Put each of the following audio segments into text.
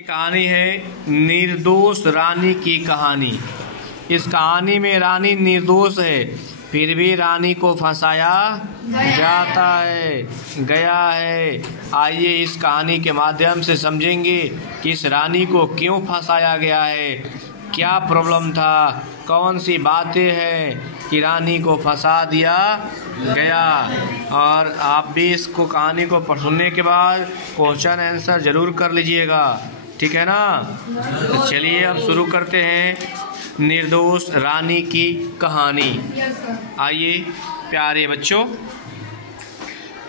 कहानी है निर्दोष रानी की कहानी। इस कहानी में रानी निर्दोष है, फिर भी रानी को फंसाया जाता है गया है। आइए इस कहानी के माध्यम से समझेंगे कि इस रानी को क्यों फंसाया गया है, क्या प्रॉब्लम था, कौन सी बातें हैं कि रानी को फंसा दिया गया। और आप भी इसको कहानी को सुनने के बाद क्वेश्चन आंसर ज़रूर कर लीजिएगा, ठीक है ना। तो चलिए अब शुरू करते हैं निर्दोष रानी की कहानी। आइए प्यारे बच्चों,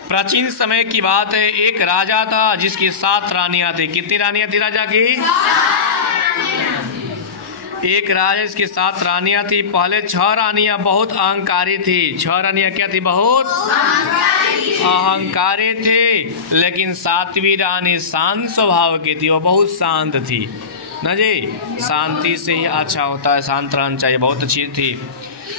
प्राचीन समय की बात है। एक राजा था जिसकी 7 रानियां थी। कितनी रानियां थी राजा की? एक राजा इसकी 7 रानियां थी। पहले 6 रानियां बहुत अहंकारी थी। 6 रानियां क्या थी? बहुत अहंकारी थी। लेकिन 7वीं रानी शांत स्वभाव की थी, वो बहुत शांत थी ना जी। शांति से ही अच्छा होता है, शांत रहना चाहिए। बहुत अच्छी थी।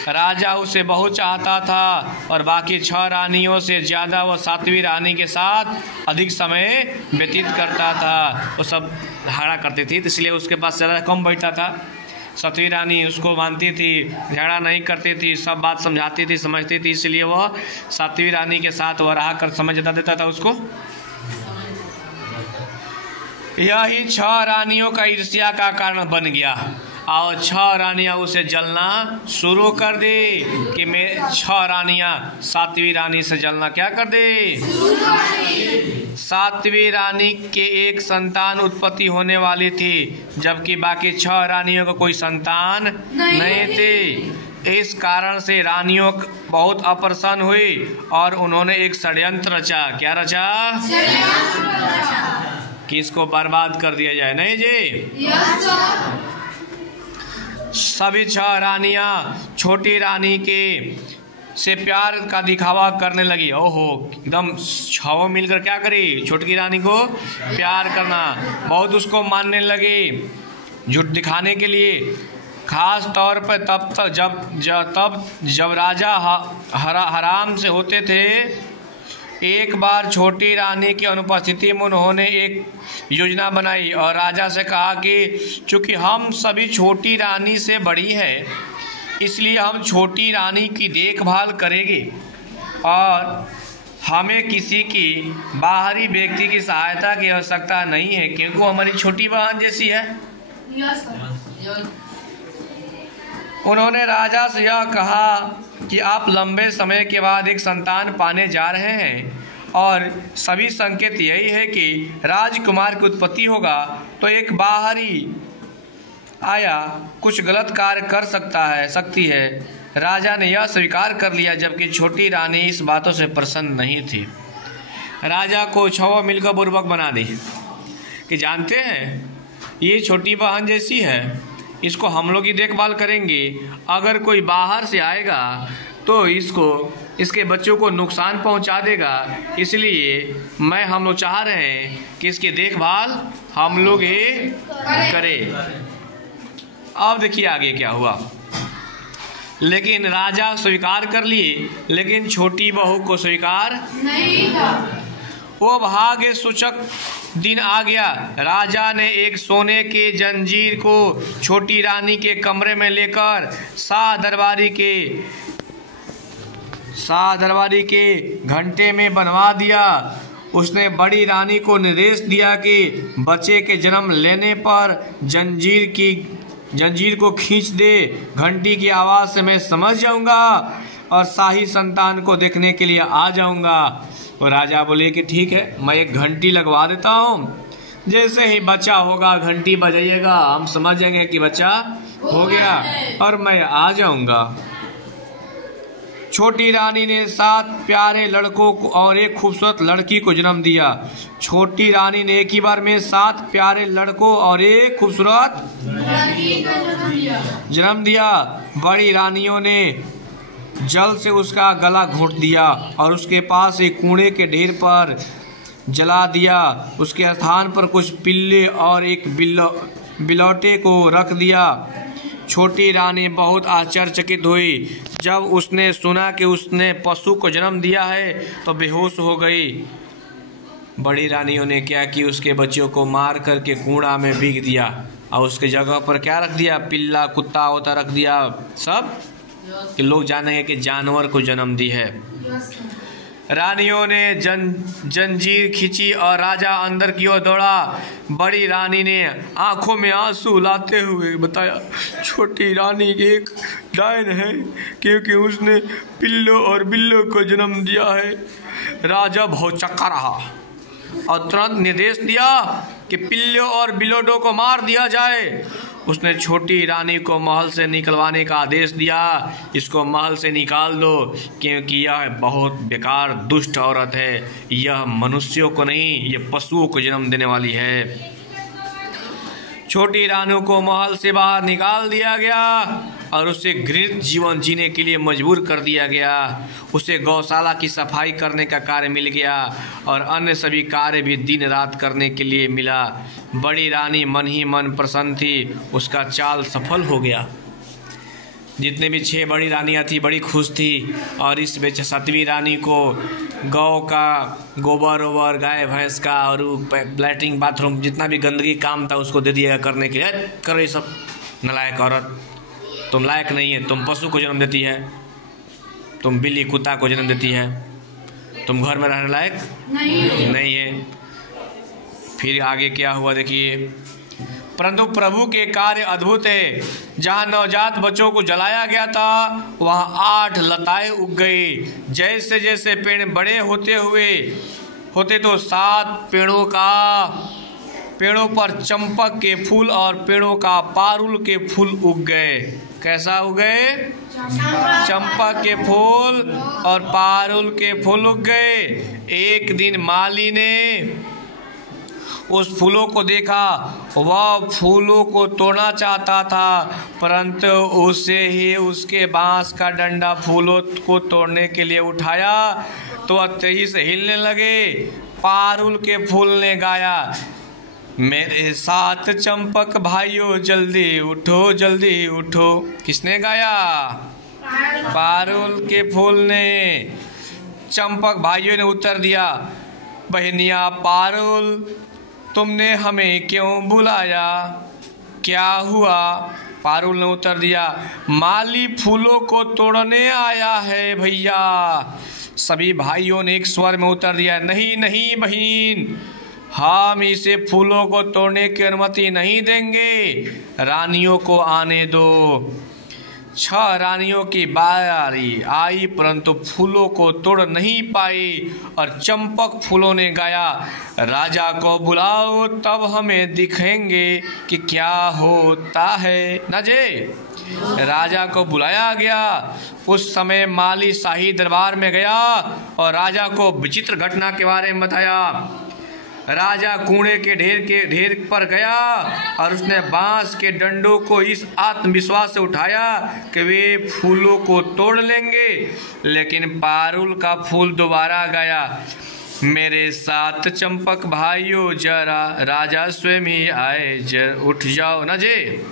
राजा उसे बहुत चाहता था और बाकी 6 रानियों से ज़्यादा वो 7वीं रानी के साथ अधिक समय व्यतीत करता था। वो सब झगड़ा करती थी, इसलिए उसके पास ज़्यादा कम बैठता था। 7वीं रानी उसको मानती थी, झगड़ा नहीं करती थी, सब बात समझाती थी, समझती थी, इसलिए वह 7वीं रानी के साथ वह रहा कर समझ देता था उसको। यही 6 रानियों का ईर्ष्या का कारण बन गया और 6 रानियां उसे जलना शुरू कर दी कि मैं 6 रानियां 7वीं रानी से जलना क्या कर दे। 7वीं रानी के एक संतान उत्पत्ति होने वाली थी, जबकि बाकी 6 रानियों को कोई संतान नहीं थी। इस कारण से रानियों बहुत अप्रसन्न हुई और उन्होंने एक षड्यंत्र रचा। क्या रचा? कि इसको बर्बाद कर दिया जाए। नहीं जी, सभी 6 रानियां छोटी रानी के से प्यार का दिखावा करने लगी। ओहो, एकदम 6 मिलकर क्या करी? छोटी रानी को प्यार करना, बहुत उसको मानने लगे झूठ दिखाने के लिए। खास तौर पर जब राजा हराम से होते थे। एक बार छोटी रानी की अनुपस्थिति में उन्होंने एक योजना बनाई और राजा से कहा कि चूंकि हम सभी छोटी रानी से बड़ी है, इसलिए हम छोटी रानी की देखभाल करेंगे और हमें किसी की बाहरी व्यक्ति की सहायता की आवश्यकता नहीं है, क्योंकि वो हमारी छोटी बहन जैसी है। उन्होंने राजा से यह कहा कि आप लंबे समय के बाद एक संतान पाने जा रहे हैं और सभी संकेत यही है कि राजकुमार की उत्पत्ति होगा, तो एक बाहरी आया कुछ गलत कार्य कर सकती है। राजा ने यह स्वीकार कर लिया, जबकि छोटी रानी इस बातों से प्रसन्न नहीं थी। राजा को 6 मिलकर बुर्बक बना दी कि जानते हैं ये छोटी बहन जैसी है, इसको हम लोग ही देखभाल करेंगे। अगर कोई बाहर से आएगा तो इसके बच्चों को नुकसान पहुंचा देगा, इसलिए हम लोग चाह रहे हैं कि इसकी देखभाल हम लोग ही करें। अब देखिए आगे क्या हुआ। लेकिन राजा स्वीकार कर लिए, लेकिन छोटी बहू को स्वीकार नहीं था। वो भाग्य सूचक दिन आ गया। राजा ने एक सोने के जंजीर को छोटी रानी के कमरे में लेकर शाह दरबारी के घंटे में बनवा दिया। उसने बड़ी रानी को निर्देश दिया कि बच्चे के जन्म लेने पर जंजीर को खींच दे। घंटी की आवाज़ से मैं समझ जाऊंगा और शाही संतान को देखने के लिए आ जाऊंगा। तो राजा बोले कि ठीक है, मैं एक घंटी लगवा देता हूँ। जैसे ही बच्चा होगा घंटी बजाइएगा, हम समझ जाएंगे कि बच्चा हो गया और मैं आ जाऊंगा। छोटी रानी ने 7 प्यारे लड़कों को और एक खूबसूरत लड़की को जन्म दिया। छोटी रानी ने एक ही बार में 7 प्यारे लड़कों और एक खूबसूरत जन्म दिया। बड़ी रानियों ने जल से उसका गला घोंट दिया और उसके पास एक कूड़े के ढेर पर जला दिया। उसके स्थान पर कुछ पिल्ले और एक बिलौटे को रख दिया। छोटी रानी बहुत आश्चर्यचकित हुई जब उसने सुना कि उसने पशु को जन्म दिया है, तो बेहोश हो गई। बड़ी रानियों ने क्या कि उसके बच्चों को मार करके कूड़ा में बीग दिया और उसके जगह पर क्या रख दिया, पिल्ला कुत्ता होता रख दिया, सब कि लोग जानेंगे कि जानवर को जन्म दी है। रानियों ने जंजीर खींची और राजा अंदर की ओर दौड़ा। बड़ी रानी ने आंखों में आंसू लाते हुए बताया, छोटी रानी एक डायन है क्योंकि उसने पिल्लों और बिल्लों को जन्म दिया है। राजा भौचक्का रहा और तुरंत निर्देश दिया कि पिल्लों और बिल्लों को मार दिया जाए। उसने छोटी रानी को महल से निकलवाने का आदेश दिया, इसको महल से निकाल दो क्योंकि यह बहुत बेकार दुष्ट औरत है, यह मनुष्यों को नहीं यह पशुओं को जन्म देने वाली है। छोटी रानी को महल से बाहर निकाल दिया गया और उसे घृणित जीवन जीने के लिए मजबूर कर दिया गया। उसे गौशाला की सफाई करने का कार्य मिल गया और अन्य सभी कार्य भी दिन रात करने के लिए मिला। बड़ी रानी मन ही मन प्रसन्न थी, उसका चाल सफल हो गया। जितने भी 6 बड़ी रानियां थी बड़ी खुश थी और इस बीच 7वीं रानी को गौ का गोबर ओबर, गाय भैंस का और लैट्रिन बाथरूम जितना भी गंदगी काम था उसको दे दिया करने के लिए। करो ये सब, नालायक औरत, तुम लायक नहीं है, तुम पशु को जन्म देती है, तुम बिल्ली कुत्ता को जन्म देती है, तुम घर में रहने लायक नहीं है। फिर आगे क्या हुआ देखिए। परंतु प्रभु के कार्य अद्भुत है। जहाँ नवजात बच्चों को जलाया गया था वहाँ 8 लताएं उग गई। जैसे जैसे पेड़ बड़े होते तो 7 पेड़ों पर चंपक के फूल और पेड़ों का पारुल के फूल उग गए। कैसा उग गए? चंपक के फूल और पारुल के फूल उग गए। एक दिन माली ने उस फूलों को देखा, वह फूलों को तोड़ना चाहता था परंतु उसे ही उसके बांस का डंडा फूलों को तोड़ने के लिए उठाया तो वह तेजी से हिलने लगे। पारुल के फूल ने गाया, मेरे साथ चंपक भाइयों जल्दी उठो। किसने गाया? पारुल के फूल ने। चंपक भाइयों ने उत्तर दिया, बहनिया पारुल, तुमने हमें क्यों बुलाया? क्या हुआ? पारुल ने उत्तर दिया, माली फूलों को तोड़ने आया है भैया। सभी भाइयों ने एक स्वर में उत्तर दिया, नहीं बहन, हम इसे फूलों को तोड़ने की अनुमति नहीं देंगे, रानियों को आने दो। 6 रानियों की बारी आई परंतु फूलों को तोड़ नहीं पाई और चंपक फूलों ने गाया, राजा को बुलाओ तब हमें दिखेंगे कि क्या होता है। ना जे राजा को बुलाया गया। उस समय माली शाही दरबार में गया और राजा को विचित्र घटना के बारे में बताया। राजा कूड़े के ढेर पर गया और उसने बांस के डंडों को इस आत्मविश्वास से उठाया कि वे फूलों को तोड़ लेंगे, लेकिन पारुल का फूल दोबारा गया, मेरे साथ चंपक भाइयों जरा, राजा स्वयं ही आए, उठ जाओ। ना जे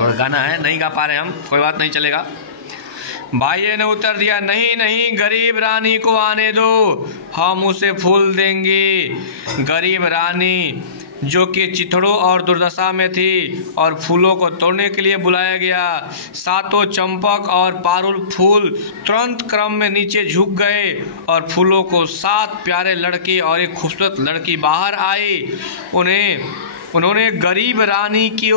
थोड़ा गाना है, नहीं गा पा रहे हम, कोई बात नहीं, चलेगा। भाइयों ने उत्तर दिया, नहीं, गरीब रानी को आने दो, हम उसे फूल देंगे। गरीब रानी जो कि चिथड़ों और दुर्दशा में थी और फूलों को तोड़ने के लिए बुलाया गया। 7 चंपक और पारुल फूल तुरंत क्रम में नीचे झुक गए और फूलों को 7 प्यारे लड़के और एक खूबसूरत लड़की बाहर आए। उन्होंने गरीब रानी की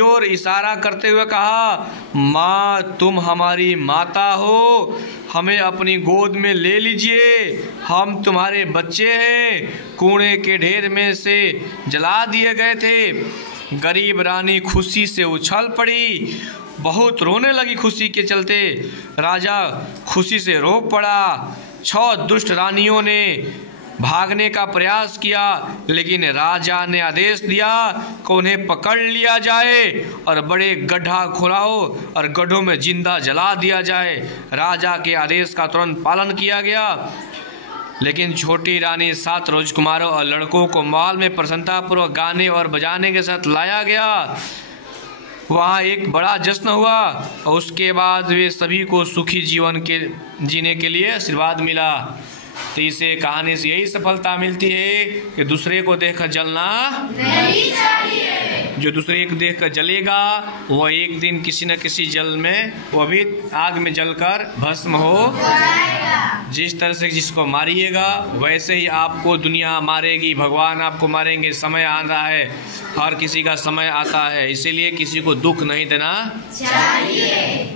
ओर इशारा करते हुए कहा, माँ तुम हमारी माता हो, हमें अपनी गोद में ले लीजिए, हम तुम्हारे बच्चे हैं, कूड़े के ढेर में से जला दिए गए थे। गरीब रानी खुशी से उछल पड़ी, बहुत रोने लगी खुशी के चलते। राजा खुशी से रो पड़ा। 6 दुष्ट रानियों ने भागने का प्रयास किया लेकिन राजा ने आदेश दिया कि उन्हें पकड़ लिया जाए और बड़े गड्ढा खुदाओ और गड्ढों में जिंदा जला दिया जाए। राजा के आदेश का तुरंत पालन किया गया। लेकिन छोटी रानी 7 राजकुमारों और लड़कों को महल में प्रसन्नतापूर्वक गाने और बजाने के साथ लाया गया। वहाँ एक बड़ा जश्न हुआ और उसके बाद वे सभी को सुखी जीवन के जीने के लिए आशीर्वाद मिला। तो इसे कहानी से यही सफलता मिलती है कि दूसरे को देखकर जलना नहीं चाहिए। जो दूसरे को देखकर जलेगा वह एक दिन किसी न किसी जल में, वह भी आग में जलकर भस्म हो जाएगा। जिस तरह से जिसको मारिएगा वैसे ही आपको दुनिया मारेगी, भगवान आपको मारेंगे। समय आ रहा है, हर किसी का समय आता है, इसीलिए किसी को दुख नहीं देना चाहिए।